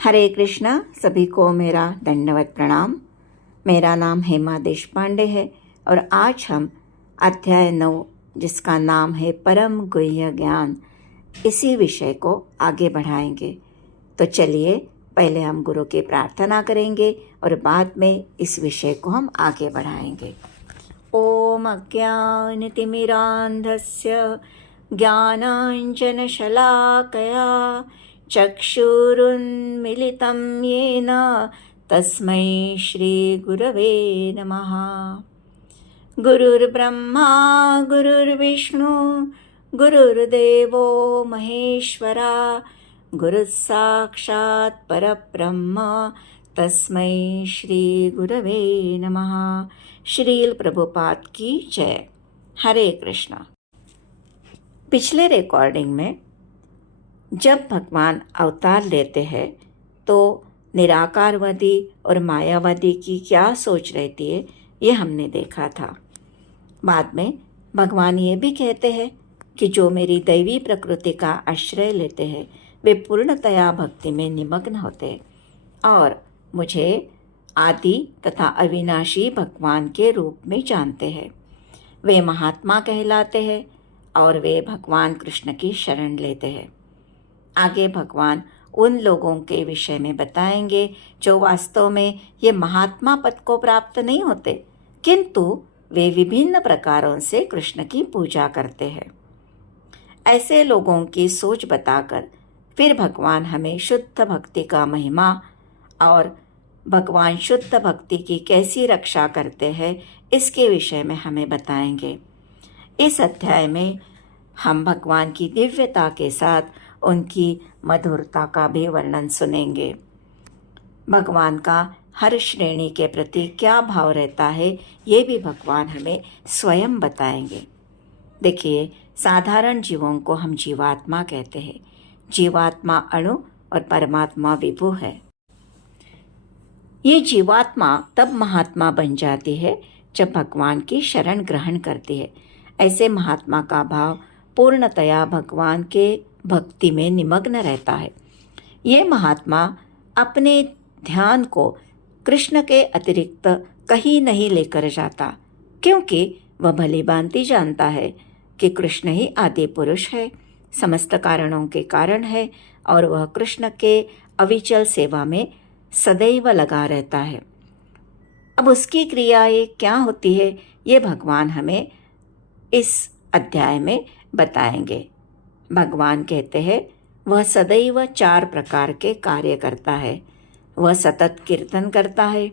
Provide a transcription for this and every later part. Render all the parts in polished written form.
हरे कृष्णा। सभी को मेरा दंडवत प्रणाम। मेरा नाम हेमा देशपांडे है और आज हम अध्याय 9 जिसका नाम है परम गुह्य ज्ञान, इसी विषय को आगे बढ़ाएंगे। तो चलिए पहले हम गुरु की प्रार्थना करेंगे और बाद में इस विषय को हम आगे बढ़ाएंगे। ओम अज्ञानतिमिरान्धस्य ज्ञानाञ्जनशलाकया चक्षुरुन्मिलितं येन तस्मै श्रीगुरवे नमः। गुरुर्ब्रह्मा गुरुर्विष्णु गुरुर्देवो महेश्वरा, गुरुः साक्षात् परब्रह्म तस्मै श्रीगुरवे नमः। श्रील प्रभुपाद की जय। हरे कृष्णा। पिछले रिकॉर्डिंग में जब भगवान अवतार लेते हैं तो निराकारवादी और मायावादी की क्या सोच रहती है, ये हमने देखा था। बाद में भगवान ये भी कहते हैं कि जो मेरी दैवी प्रकृति का आश्रय लेते हैं वे पूर्णतया भक्ति में निमग्न होते हैं और मुझे आदि तथा अविनाशी भगवान के रूप में जानते हैं। वे महात्मा कहलाते हैं और वे भगवान कृष्ण की शरण लेते हैं। आगे भगवान उन लोगों के विषय में बताएंगे जो वास्तव में ये महात्मा पद को प्राप्त नहीं होते, किंतु वे विभिन्न प्रकारों से कृष्ण की पूजा करते हैं। ऐसे लोगों की सोच बताकर फिर भगवान हमें शुद्ध भक्ति का महिमा और भगवान शुद्ध भक्ति की कैसी रक्षा करते हैं इसके विषय में हमें बताएंगे। इस अध्याय में हम भगवान की दिव्यता के साथ उनकी मधुरता का भी वर्णन सुनेंगे। भगवान का हर श्रेणी के प्रति क्या भाव रहता है ये भी भगवान हमें स्वयं बताएंगे। देखिए, साधारण जीवों को हम जीवात्मा कहते हैं। जीवात्मा अणु और परमात्मा विभु है। ये जीवात्मा तब महात्मा बन जाती है जब भगवान की शरण ग्रहण करती है। ऐसे महात्मा का भाव पूर्णतया भगवान के भक्ति में निमग्न रहता है। ये महात्मा अपने ध्यान को कृष्ण के अतिरिक्त कहीं नहीं लेकर जाता, क्योंकि वह भली भांति जानता है कि कृष्ण ही आदि पुरुष है, समस्त कारणों के कारण है और वह कृष्ण के अविचल सेवा में सदैव लगा रहता है। अब उसकी क्रियाएं क्या होती है ये भगवान हमें इस अध्याय में बताएंगे। भगवान कहते हैं वह सदैव 4 प्रकार के कार्य करता है। वह सतत कीर्तन करता है,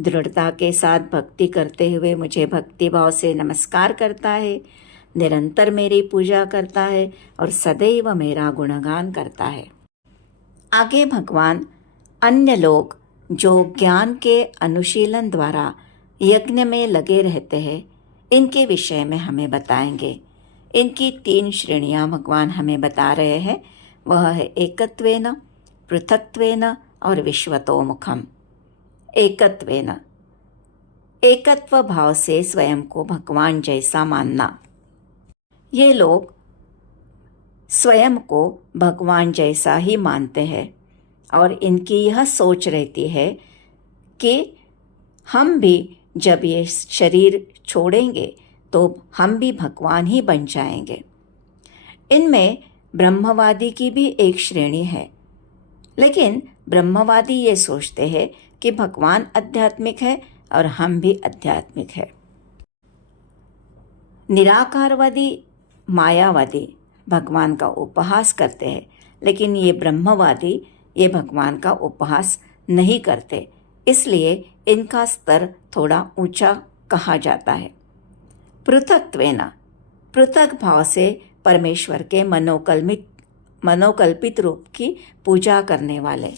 दृढ़ता के साथ भक्ति करते हुए मुझे भक्ति भाव से नमस्कार करता है, निरंतर मेरी पूजा करता है और सदैव मेरा गुणगान करता है। आगे भगवान अन्य लोग जो ज्ञान के अनुशीलन द्वारा यज्ञ में लगे रहते हैं इनके विषय में हमें बताएंगे। इनकी 3 श्रेणियां भगवान हमें बता रहे हैं। वह है एकत्वेन, पृथक्त्वेन और विश्वतोमुखम। एकत्वेन, एकत्व भाव से स्वयं को भगवान जैसा मानना। ये लोग स्वयं को भगवान जैसा ही मानते हैं और इनकी यह सोच रहती है कि हम भी जब ये शरीर छोड़ेंगे तो हम भी भगवान ही बन जाएंगे। इनमें ब्रह्मवादी की भी एक श्रेणी है, लेकिन ब्रह्मवादी ये सोचते हैं कि भगवान आध्यात्मिक है और हम भी आध्यात्मिक है। निराकारवादी, मायावादी भगवान का उपहास करते हैं, लेकिन ये ब्रह्मवादी ये भगवान का उपहास नहीं करते, इसलिए इनका स्तर थोड़ा ऊंचा कहा जाता है। पृथक्त्वेन, पृथक भाव से परमेश्वर के मनोकल्पित रूप की पूजा करने वाले।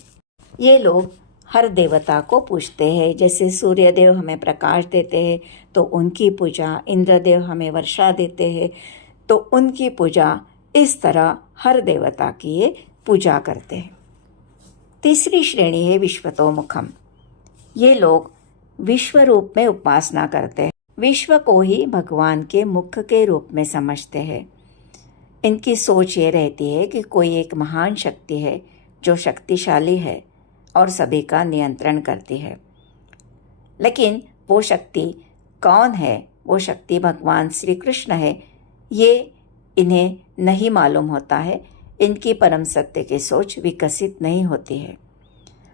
ये लोग हर देवता को पूजते हैं। जैसे सूर्यदेव हमें प्रकाश देते हैं तो उनकी पूजा, इंद्रदेव हमें वर्षा देते हैं तो उनकी पूजा, इस तरह हर देवता की ये पूजा करते हैं। तीसरी श्रेणी है विश्वतोमुखम। ये लोग विश्व रूप में उपासना करते हैं, विश्व को ही भगवान के मुख के रूप में समझते हैं। इनकी सोच ये रहती है कि कोई एक महान शक्ति है जो शक्तिशाली है और सभी का नियंत्रण करती है। लेकिन वो शक्ति कौन है, वो शक्ति भगवान श्री कृष्ण है, ये इन्हें नहीं मालूम होता है। इनकी परम सत्य की सोच विकसित नहीं होती है।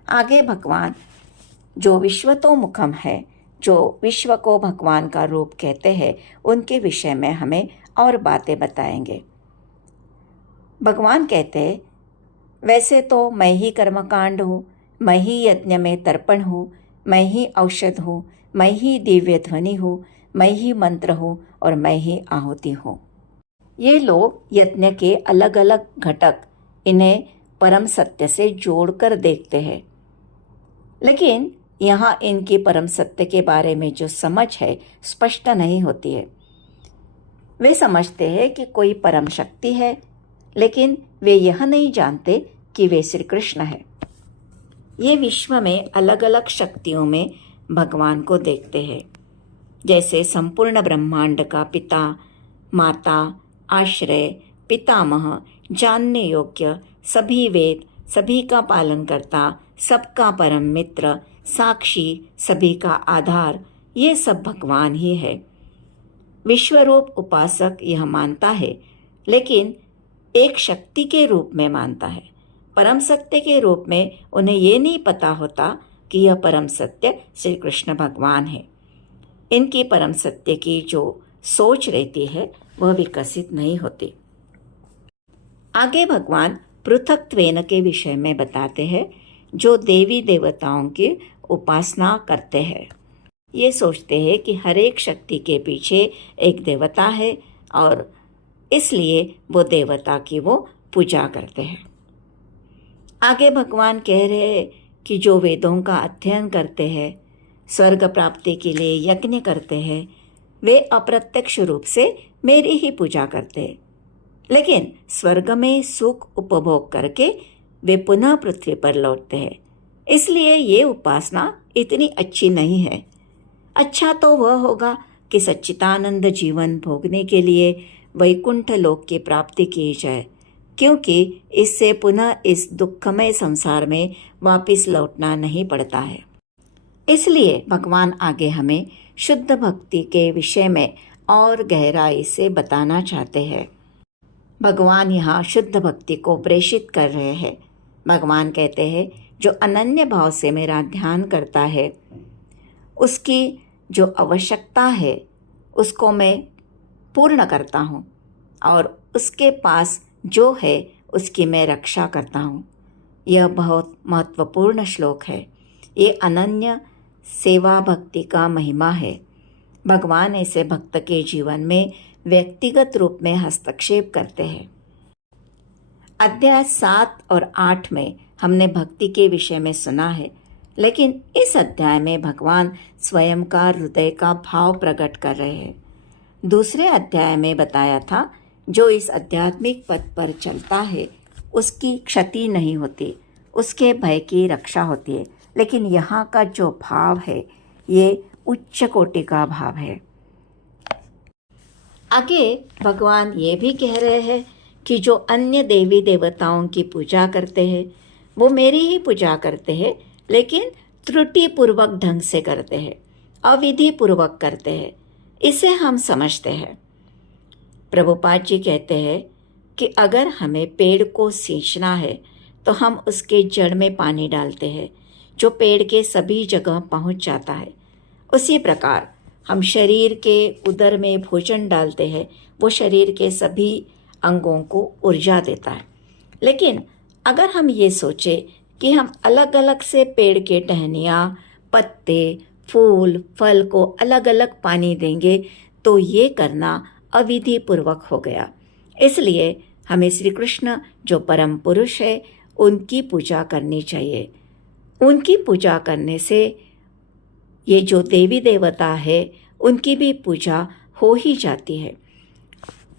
आगे भगवान जो विश्वतोमुखम है, जो विश्व को भगवान का रूप कहते हैं, उनके विषय में हमें और बातें बताएंगे। भगवान कहते हैं, वैसे तो मैं ही कर्मकांड हूँ, मैं ही यज्ञ में तर्पण हूँ, मैं ही औषध हूँ, मैं ही दिव्य ध्वनि हूँ, मैं ही मंत्र हूँ और मैं ही आहुति हूँ। ये लोग यज्ञ के अलग अलग घटक इन्हें परम सत्य से जोड़कर देखते हैं, लेकिन यहाँ इनकी परम सत्य के बारे में जो समझ है स्पष्ट नहीं होती है। वे समझते हैं कि कोई परम शक्ति है, लेकिन वे यह नहीं जानते कि वे श्री कृष्ण है। ये विश्व में अलग अलग शक्तियों में भगवान को देखते हैं, जैसे संपूर्ण ब्रह्मांड का पिता, माता, आश्रय, पितामह, जानने योग्य, सभी वेद, सभी का पालन करता, सबका परम मित्र, साक्षी, सभी का आधार, ये सब भगवान ही है। विश्वरूप उपासक यह मानता है, लेकिन एक शक्ति के रूप में मानता है। परम सत्य के रूप में उन्हें ये नहीं पता होता कि यह परम सत्य श्री कृष्ण भगवान है। इनकी परम सत्य की जो सोच रहती है वह विकसित नहीं होती। आगे भगवान पृथक्त्वेन के विषय में बताते हैं, जो देवी देवताओं की उपासना करते हैं। ये सोचते हैं कि हर एक शक्ति के पीछे एक देवता है और इसलिए वो देवता की वो पूजा करते हैं। आगे भगवान कह रहे हैं कि जो वेदों का अध्ययन करते हैं, स्वर्ग प्राप्ति के लिए यज्ञ करते हैं, वे अप्रत्यक्ष रूप से मेरी ही पूजा करते हैं, लेकिन स्वर्ग में सुख उपभोग करके वे पुनः पृथ्वी पर लौटते हैं। इसलिए ये उपासना इतनी अच्छी नहीं है। अच्छा तो वह होगा कि सच्चिदानंद जीवन भोगने के लिए वैकुंठ लोक की प्राप्ति की जाए, क्योंकि इससे पुनः इस दुखमय संसार में वापस लौटना नहीं पड़ता है। इसलिए भगवान आगे हमें शुद्ध भक्ति के विषय में और गहराई से बताना चाहते हैं। भगवान यहाँ शुद्ध भक्ति को प्रेषित कर रहे हैं। भगवान कहते हैं, जो अनन्य भाव से मेरा ध्यान करता है, उसकी जो आवश्यकता है उसको मैं पूर्ण करता हूँ और उसके पास जो है उसकी मैं रक्षा करता हूँ। यह बहुत महत्वपूर्ण श्लोक है। ये अनन्य सेवा भक्ति का महिमा है। भगवान ऐसे भक्त के जीवन में व्यक्तिगत रूप में हस्तक्षेप करते हैं। अध्याय 7 और 8 में हमने भक्ति के विषय में सुना है, लेकिन इस अध्याय में भगवान स्वयं का हृदय का भाव प्रकट कर रहे हैं। दूसरे अध्याय में बताया था, जो इस आध्यात्मिक पथ पर चलता है उसकी क्षति नहीं होती, उसके भय की रक्षा होती है। लेकिन यहाँ का जो भाव है ये उच्च कोटि का भाव है। आगे भगवान ये भी कह रहे हैं कि जो अन्य देवी देवताओं की पूजा करते हैं वो मेरी ही पूजा करते हैं, लेकिन त्रुटिपूर्वक ढंग से करते हैं, अविधि पूर्वक करते हैं। इसे हम समझते हैं। प्रभुपाद जी कहते हैं कि अगर हमें पेड़ को सींचना है तो हम उसके जड़ में पानी डालते हैं, जो पेड़ के सभी जगह पहुंच जाता है। उसी प्रकार हम शरीर के उदर में भोजन डालते हैं, वो शरीर के सभी अंगों को ऊर्जा देता है। लेकिन अगर हम ये सोचें कि हम अलग अलग से पेड़ के टहनियाँ, पत्ते, फूल, फल को अलग अलग पानी देंगे तो ये करना अविधि पूर्वक हो गया। इसलिए हमें श्री कृष्ण जो परम पुरुष है उनकी पूजा करनी चाहिए। उनकी पूजा करने से ये जो देवी देवता है उनकी भी पूजा हो ही जाती है।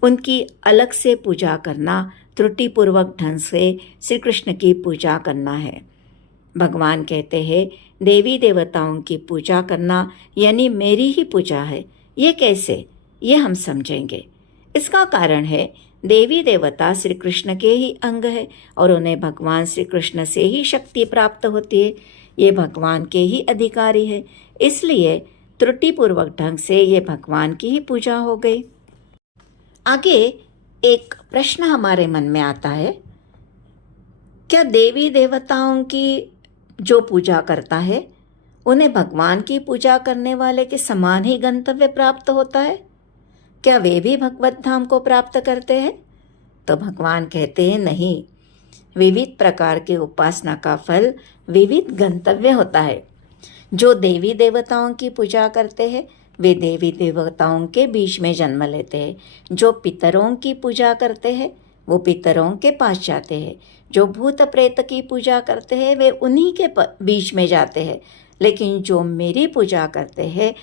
उनकी अलग से पूजा करना त्रुटिपूर्वक ढंग से श्री कृष्ण की पूजा करना है। भगवान कहते हैं, देवी देवताओं की पूजा करना यानी मेरी ही पूजा है। ये कैसे, ये हम समझेंगे। इसका कारण है देवी देवता श्री कृष्ण के ही अंग है और उन्हें भगवान श्री कृष्ण से ही शक्ति प्राप्त होती है। ये भगवान के ही अधिकारी है, इसलिए त्रुटिपूर्वक ढंग से ये भगवान की ही पूजा हो गई। आगे एक प्रश्न हमारे मन में आता है, क्या देवी देवताओं की जो पूजा करता है उन्हें भगवान की पूजा करने वाले के समान ही गंतव्य प्राप्त होता है? क्या वे भी भगवत धाम को प्राप्त करते हैं? तो भगवान कहते हैं नहीं, विविध प्रकार के उपासना का फल विविध गंतव्य होता है। जो देवी देवताओं की पूजा करते हैं वे देवी देवताओं के बीच में जन्म लेते हैं। जो पितरों की पूजा करते हैं वो पितरों के पास जाते हैं। जो भूत प्रेत की पूजा करते हैं वे उन्हीं के बीच में जाते हैं। लेकिन जो मेरी पूजा करते हैं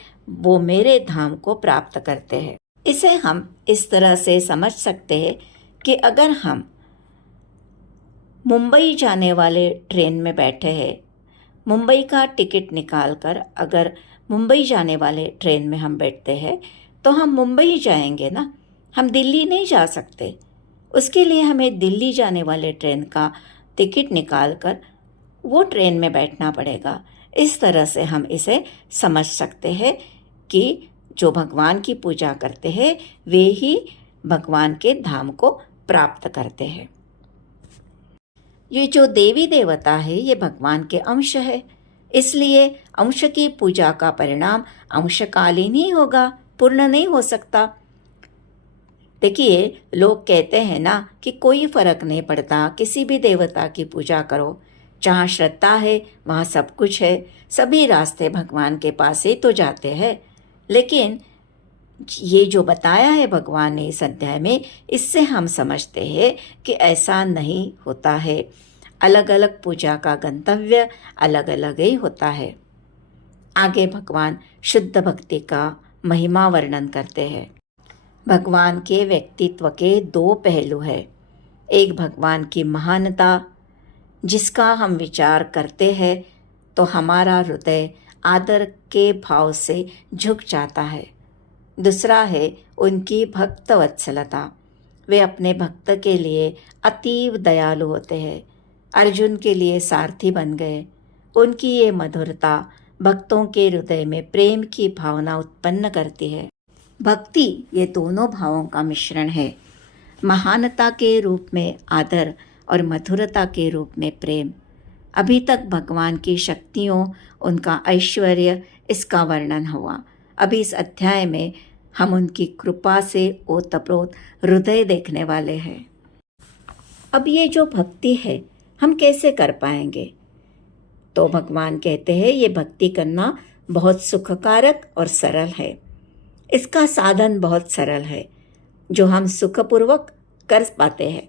वो मेरे धाम को प्राप्त करते हैं। इसे हम इस तरह से समझ सकते हैं कि अगर हम मुंबई जाने वाले ट्रेन में बैठे हैं, मुंबई का टिकट निकालकर अगर मुंबई जाने वाले ट्रेन में हम बैठते हैं तो हम मुंबई जाएंगे ना, हम दिल्ली नहीं जा सकते। उसके लिए हमें दिल्ली जाने वाले ट्रेन का टिकट निकालकर वो ट्रेन में बैठना पड़ेगा। इस तरह से हम इसे समझ सकते हैं कि जो भगवान की पूजा करते हैं वे ही भगवान के धाम को प्राप्त करते हैं। ये जो देवी देवता है ये भगवान के अंश है, इसलिए अंश की पूजा का परिणाम अंशकालीन ही होगा, पूर्ण नहीं हो सकता। देखिए, लोग कहते हैं ना कि कोई फर्क नहीं पड़ता, किसी भी देवता की पूजा करो, जहाँ श्रद्धा है वहाँ सब कुछ है, सभी रास्ते भगवान के पास ही तो जाते हैं। लेकिन ये जो बताया है भगवान ने इस अध्याय में, इससे हम समझते हैं कि ऐसा नहीं होता है। अलग अलग पूजा का गंतव्य अलग अलग ही होता है। आगे भगवान शुद्ध भक्ति का महिमा वर्णन करते हैं। भगवान के व्यक्तित्व के दो पहलू हैं। एक भगवान की महानता, जिसका हम विचार करते हैं तो हमारा हृदय आदर के भाव से झुक जाता है। दूसरा है उनकी भक्त वत्सलता, वे अपने भक्त के लिए अतीव दयालु होते हैं। अर्जुन के लिए सारथी बन गए। उनकी ये मधुरता भक्तों के हृदय में प्रेम की भावना उत्पन्न करती है। भक्ति ये दोनों भावों का मिश्रण है, महानता के रूप में आदर और मधुरता के रूप में प्रेम। अभी तक भगवान की शक्तियों, उनका ऐश्वर्य, इसका वर्णन हुआ। अभी इस अध्याय में हम उनकी कृपा से ओतप्रोत हृदय देखने वाले हैं। अब ये जो भक्ति है हम कैसे कर पाएंगे? तो भगवान कहते हैं ये भक्ति करना बहुत सुखकारक और सरल है। इसका साधन बहुत सरल है जो हम सुखपूर्वक कर पाते हैं।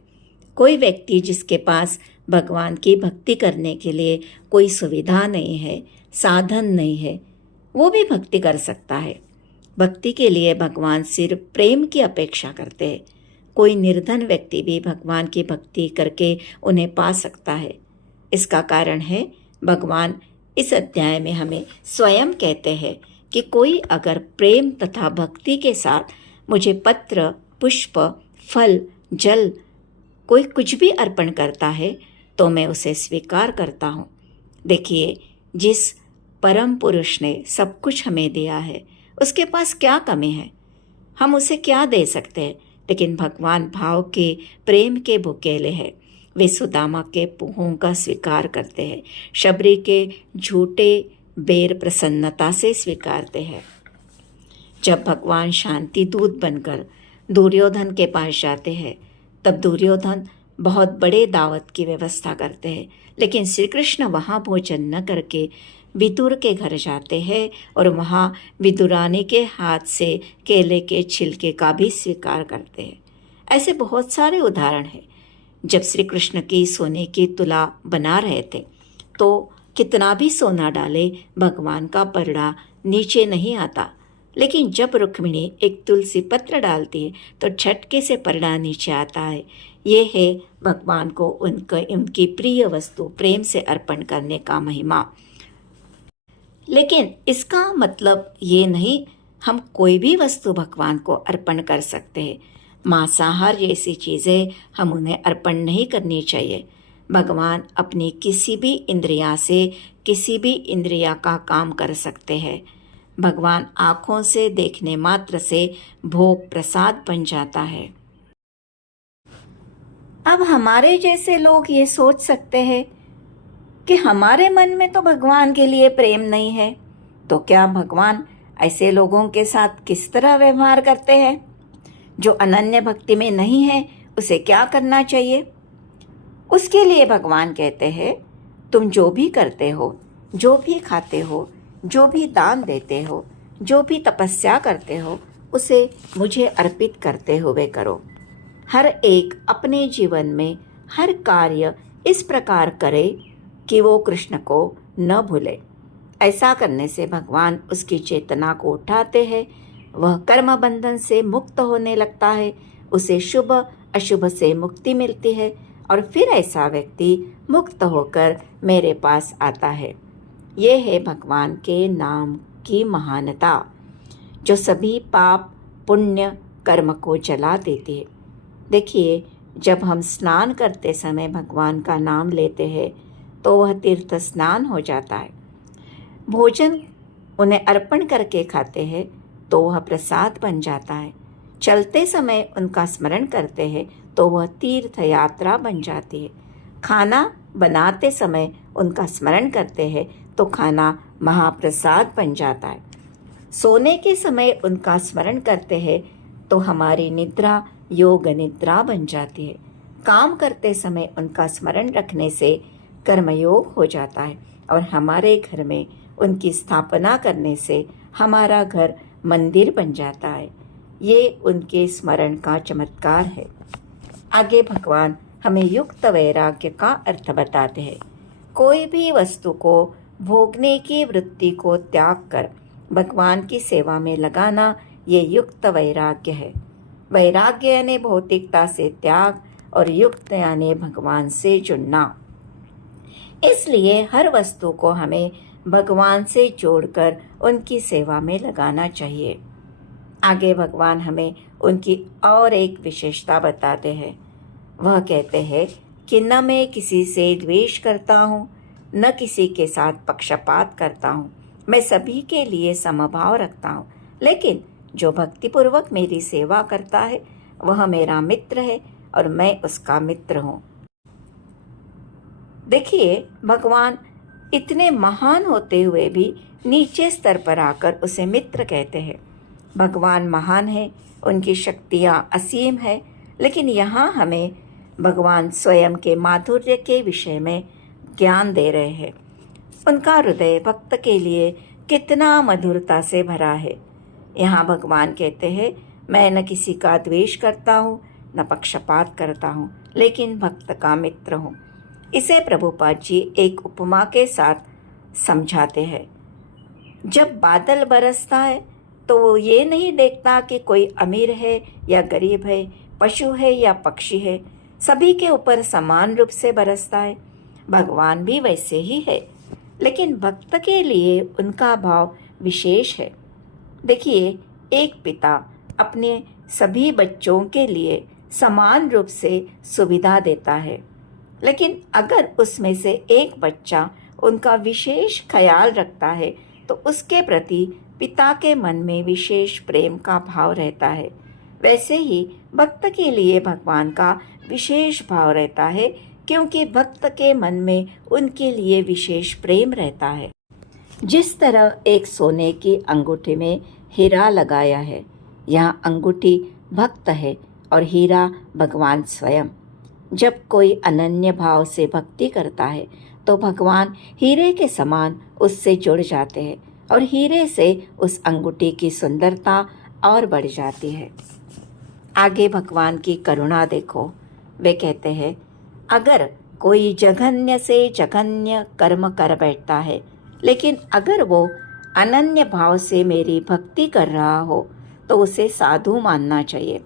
कोई व्यक्ति जिसके पास भगवान की भक्ति करने के लिए कोई सुविधा नहीं है, साधन नहीं है, वो भी भक्ति कर सकता है। भक्ति के लिए भगवान सिर्फ प्रेम की अपेक्षा करते हैं। कोई निर्धन व्यक्ति भी भगवान की भक्ति करके उन्हें पा सकता है। इसका कारण है भगवान इस अध्याय में हमें स्वयं कहते हैं कि कोई अगर प्रेम तथा भक्ति के साथ मुझे पत्र, पुष्प, फल, जल, कोई कुछ भी अर्पण करता है तो मैं उसे स्वीकार करता हूँ। देखिए, जिस परम पुरुष ने सब कुछ हमें दिया है उसके पास क्या कमी है? हम उसे क्या दे सकते हैं? लेकिन भगवान भाव के, प्रेम के भुकेले हैं। वे सुदामा के पुहों का स्वीकार करते हैं, शबरी के झूठे बेर प्रसन्नता से स्वीकारते हैं। जब भगवान शांति दूत बनकर दुर्योधन के पास जाते हैं तब दुर्योधन बहुत बड़े दावत की व्यवस्था करते हैं, लेकिन श्री कृष्ण वहाँ भोजन न करके विदुर के घर जाते हैं और वहाँ विदुरानी के हाथ से केले के छिलके का भी स्वीकार करते हैं। ऐसे बहुत सारे उदाहरण हैं। जब श्री कृष्ण की सोने की तुला बना रहे थे तो कितना भी सोना डाले भगवान का परड़ा नीचे नहीं आता, लेकिन जब रुक्मिणी एक तुलसी पत्र डालती है तो झटके से परड़ा नीचे आता है। ये है भगवान को उनकी प्रिय वस्तु प्रेम से अर्पण करने का महिमा। लेकिन इसका मतलब ये नहीं हम कोई भी वस्तु भगवान को अर्पण कर सकते हैं। मांसाहार जैसी चीज़ें हम उन्हें अर्पण नहीं करनी चाहिए। भगवान अपनी किसी भी इंद्रिया से किसी भी इंद्रिया का काम कर सकते हैं। भगवान आँखों से देखने मात्र से भोग प्रसाद बन जाता है। अब हमारे जैसे लोग ये सोच सकते हैं कि हमारे मन में तो भगवान के लिए प्रेम नहीं है, तो क्या भगवान ऐसे लोगों के साथ किस तरह व्यवहार करते हैं? जो अनन्य भक्ति में नहीं है उसे क्या करना चाहिए? उसके लिए भगवान कहते हैं, तुम जो भी करते हो, जो भी खाते हो, जो भी दान देते हो, जो भी तपस्या करते हो, उसे मुझे अर्पित करते हुए करो। हर एक अपने जीवन में हर कार्य इस प्रकार करे कि वो कृष्ण को न भूले। ऐसा करने से भगवान उसकी चेतना को उठाते हैं, वह कर्म बंधन से मुक्त होने लगता है, उसे शुभ अशुभ से मुक्ति मिलती है और फिर ऐसा व्यक्ति मुक्त होकर मेरे पास आता है। ये है भगवान के नाम की महानता, जो सभी पाप पुण्य कर्म को जला देती है। देखिए, जब हम स्नान करते समय भगवान का नाम लेते हैं तो वह तीर्थ स्नान हो जाता है। भोजन उन्हें अर्पण करके खाते हैं तो वह प्रसाद बन जाता है। चलते समय उनका स्मरण करते हैं तो वह तीर्थ यात्रा बन जाती है। खाना बनाते समय उनका स्मरण करते हैं तो खाना महाप्रसाद बन जाता है। सोने के समय उनका स्मरण करते हैं तो हमारी निद्रा योग निद्रा बन जाती है। काम करते समय उनका स्मरण रखने से कर्मयोग हो जाता है और हमारे घर में उनकी स्थापना करने से हमारा घर मंदिर बन जाता है। ये उनके स्मरण का चमत्कार है। आगे भगवान हमें युक्त वैराग्य का अर्थ बताते हैं। कोई भी वस्तु को भोगने की वृत्ति को त्याग कर भगवान की सेवा में लगाना, ये युक्त वैराग्य है। वैराग्य यानी भौतिकता से त्याग और युक्त यानी भगवान से जुड़ना। इसलिए हर वस्तु को हमें भगवान से जोड़कर उनकी सेवा में लगाना चाहिए। आगे भगवान हमें उनकी और एक विशेषता बताते हैं। वह कहते हैं कि न मैं किसी से द्वेष करता हूँ, न किसी के साथ पक्षपात करता हूँ। मैं सभी के लिए समभाव रखता हूँ, लेकिन जो भक्तिपूर्वक मेरी सेवा करता है वह मेरा मित्र है और मैं उसका मित्र हूँ। देखिए, भगवान इतने महान होते हुए भी नीचे स्तर पर आकर उसे मित्र कहते हैं। भगवान महान है, उनकी शक्तियाँ असीम है, लेकिन यहाँ हमें भगवान स्वयं के माधुर्य के विषय में ज्ञान दे रहे हैं। उनका हृदय भक्त के लिए कितना मधुरता से भरा है। यहाँ भगवान कहते हैं, मैं न किसी का द्वेष करता हूँ, न पक्षपात करता हूँ, लेकिन भक्त का मित्र हूँ। इसे प्रभुपाद जी एक उपमा के साथ समझाते हैं। जब बादल बरसता है तो वो ये नहीं देखता कि कोई अमीर है या गरीब है, पशु है या पक्षी है, सभी के ऊपर समान रूप से बरसता है। भगवान भी वैसे ही है, लेकिन भक्त के लिए उनका भाव विशेष है। देखिए, एक पिता अपने सभी बच्चों के लिए समान रूप से सुविधा देता है, लेकिन अगर उसमें से एक बच्चा उनका विशेष ख्याल रखता है तो उसके प्रति पिता के मन में विशेष प्रेम का भाव रहता है। वैसे ही भक्त के लिए भगवान का विशेष भाव रहता है, क्योंकि भक्त के मन में उनके लिए विशेष प्रेम रहता है। जिस तरह एक सोने की अंगूठी में हीरा लगाया है, यहाँ अंगूठी भक्त है और हीरा भगवान स्वयं। जब कोई अनन्य भाव से भक्ति करता है तो भगवान हीरे के समान उससे जुड़ जाते हैं और हीरे से उस अंगूठी की सुंदरता और बढ़ जाती है। आगे भगवान की करुणा देखो। वे कहते हैं, अगर कोई जघन्य से जघन्य कर्म कर बैठता है, लेकिन अगर वो अनन्य भाव से मेरी भक्ति कर रहा हो तो उसे साधु मानना चाहिए,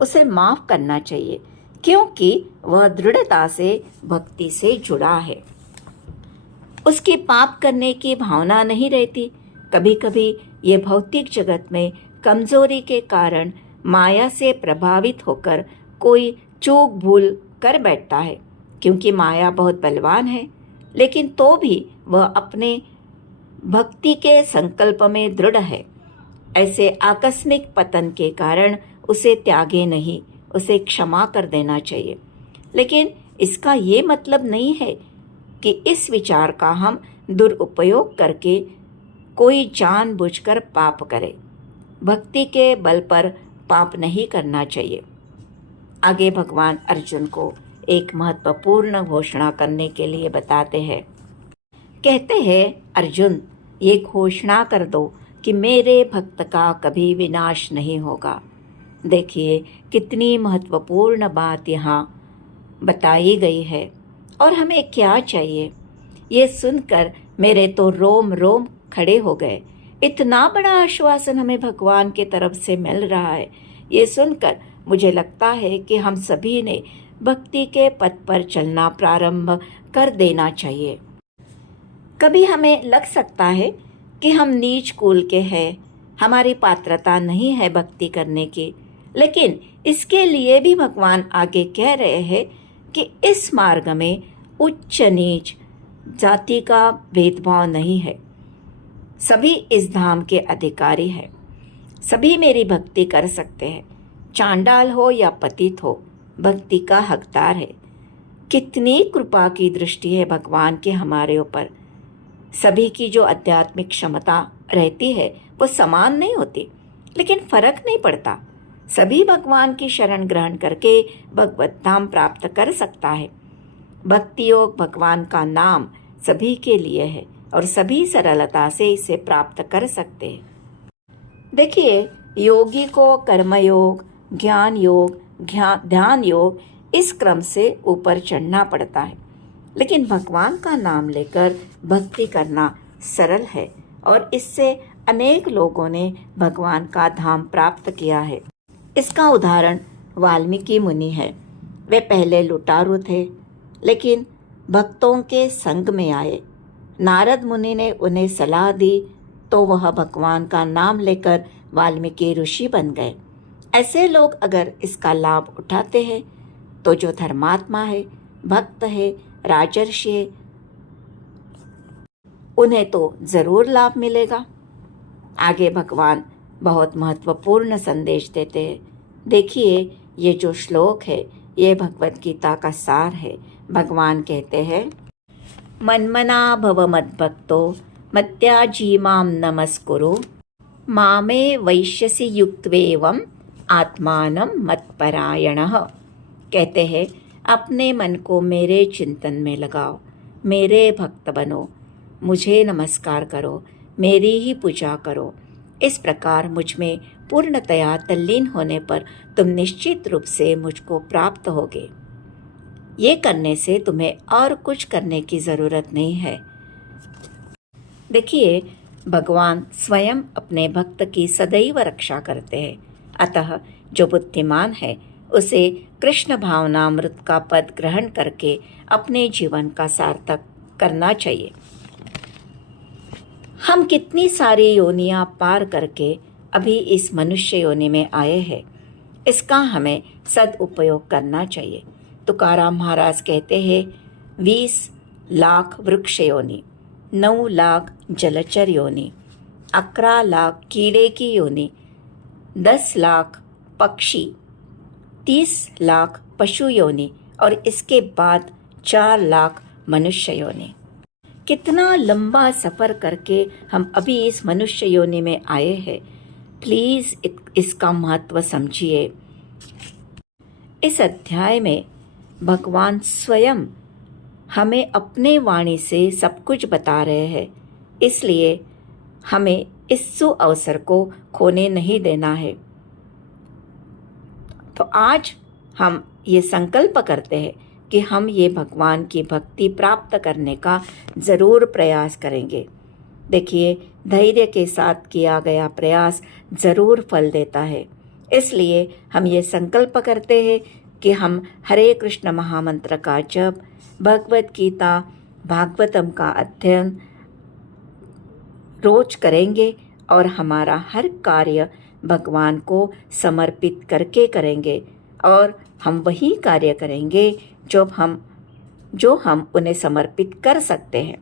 उसे माफ करना चाहिए, क्योंकि वह दृढ़ता से भक्ति से जुड़ा है। उसकी पाप करने की भावना नहीं रहती। कभी कभी ये भौतिक जगत में कमजोरी के कारण माया से प्रभावित होकर कोई चूक भूल कर बैठता है, क्योंकि माया बहुत बलवान है, लेकिन तो भी वह अपने भक्ति के संकल्प में दृढ़ है। ऐसे आकस्मिक पतन के कारण उसे त्यागे नहीं, उसे क्षमा कर देना चाहिए। लेकिन इसका ये मतलब नहीं है कि इस विचार का हम दुरुपयोग करके कोई जानबूझकर पाप करे। भक्ति के बल पर पाप नहीं करना चाहिए। आगे भगवान अर्जुन को एक महत्वपूर्ण घोषणा करने के लिए बताते हैं। कहते हैं, अर्जुन, ये घोषणा कर दो कि मेरे भक्त का कभी विनाश नहीं होगा। देखिए कितनी महत्वपूर्ण बात यहाँ बताई गई है। और हमें क्या चाहिए? ये सुनकर मेरे तो रोम रोम खड़े हो गए। इतना बड़ा आश्वासन हमें भगवान की तरफ से मिल रहा है। ये सुनकर मुझे लगता है कि हम सभी ने भक्ति के पथ पर चलना प्रारंभ कर देना चाहिए। कभी हमें लग सकता है कि हम नीच कुल के हैं, हमारी पात्रता नहीं है भक्ति करने की, लेकिन इसके लिए भी भगवान आगे कह रहे हैं कि इस मार्ग में उच्च नीच जाति का भेदभाव नहीं है। सभी इस धाम के अधिकारी हैं, सभी मेरी भक्ति कर सकते हैं, चांडाल हो या पतित हो, भक्ति का हकदार है। कितनी कृपा की दृष्टि है भगवान के हमारे ऊपर। सभी की जो आध्यात्मिक क्षमता रहती है वो समान नहीं होती, लेकिन फर्क नहीं पड़ता। सभी भगवान की शरण ग्रहण करके भगवत धाम प्राप्त कर सकता है। भक्ति योग भगवान का नाम सभी के लिए है और सभी सरलता से इसे प्राप्त कर सकते हैं। देखिए, योगी को कर्मयोग, ज्ञान योग, ध्यान योग इस क्रम से ऊपर चढ़ना पड़ता है, लेकिन भगवान का नाम लेकर भक्ति करना सरल है और इससे अनेक लोगों ने भगवान का धाम प्राप्त किया है। इसका उदाहरण वाल्मीकि मुनि है। वे पहले लुटारू थे, लेकिन भक्तों के संग में आए। नारद मुनि ने उन्हें सलाह दी तो वह भगवान का नाम लेकर वाल्मीकि ऋषि बन गए। ऐसे लोग अगर इसका लाभ उठाते हैं तो जो धर्मात्मा है, भक्त है, राजर्षि है, उन्हें तो जरूर लाभ मिलेगा। आगे भगवान बहुत महत्वपूर्ण संदेश देते हैं। देखिए, ये जो श्लोक है ये भगवत गीता का सार है। भगवान कहते हैं, मन्मना भव मद्भक्तो मत्याजी माम नमस्कुरु मामे वैश्यसि युक्त्वेवं आत्मानं मत्परायणः। कहते हैं, अपने मन को मेरे चिंतन में लगाओ, मेरे भक्त बनो, मुझे नमस्कार करो, मेरी ही पूजा करो। इस प्रकार मुझ में पूर्णतया तल्लीन होने पर तुम निश्चित रूप से मुझको प्राप्त होगे। ये करने से तुम्हें और कुछ करने की जरूरत नहीं है। देखिए, भगवान स्वयं अपने भक्त की सदैव रक्षा करते हैं। अतः जो बुद्धिमान है उसे कृष्ण भावनामृत का पद ग्रहण करके अपने जीवन का सार्थक करना चाहिए। हम कितनी सारी योनियां पार करके अभी इस मनुष्य योनि में आए हैं, इसका हमें सदुपयोग करना चाहिए। तुकाराम महाराज कहते हैं, 20 लाख वृक्ष योनि, 9 लाख जलचर योनि, 11 लाख कीड़े की योनि, 10 लाख पक्षी, 30 लाख पशु योनि और इसके बाद 4 लाख मनुष्य योनि। कितना लंबा सफ़र करके हम अभी इस मनुष्य योनि में आए हैं। प्लीज़ इसका महत्व समझिए। इस अध्याय में भगवान स्वयं हमें अपने वाणी से सब कुछ बता रहे हैं, इसलिए हमें इस सुअवसर को खोने नहीं देना है। तो आज हम ये संकल्प करते हैं कि हम ये भगवान की भक्ति प्राप्त करने का ज़रूर प्रयास करेंगे। देखिए, धैर्य के साथ किया गया प्रयास ज़रूर फल देता है। इसलिए हम ये संकल्प करते हैं कि हम हरे कृष्ण महामंत्र का जप, भगवत गीता, भागवतम का अध्ययन रोज करेंगे और हमारा हर कार्य भगवान को समर्पित करके करेंगे और हम वही कार्य करेंगे जो हम उन्हें समर्पित कर सकते हैं।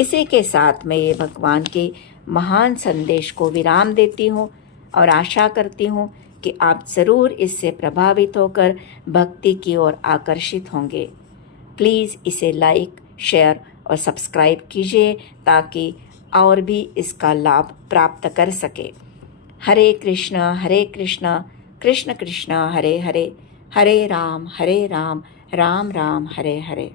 इसी के साथ मैं ये भगवान के महान संदेश को विराम देती हूँ और आशा करती हूँ कि आप ज़रूर इससे प्रभावित होकर भक्ति की ओर आकर्षित होंगे। प्लीज़ इसे लाइक, शेयर और सब्सक्राइब कीजिए ताकि और भी इसका लाभ प्राप्त कर सके। हरे कृष्णा कृष्ण कृष्ण हरे हरे, हरे राम राम राम हरे हरे।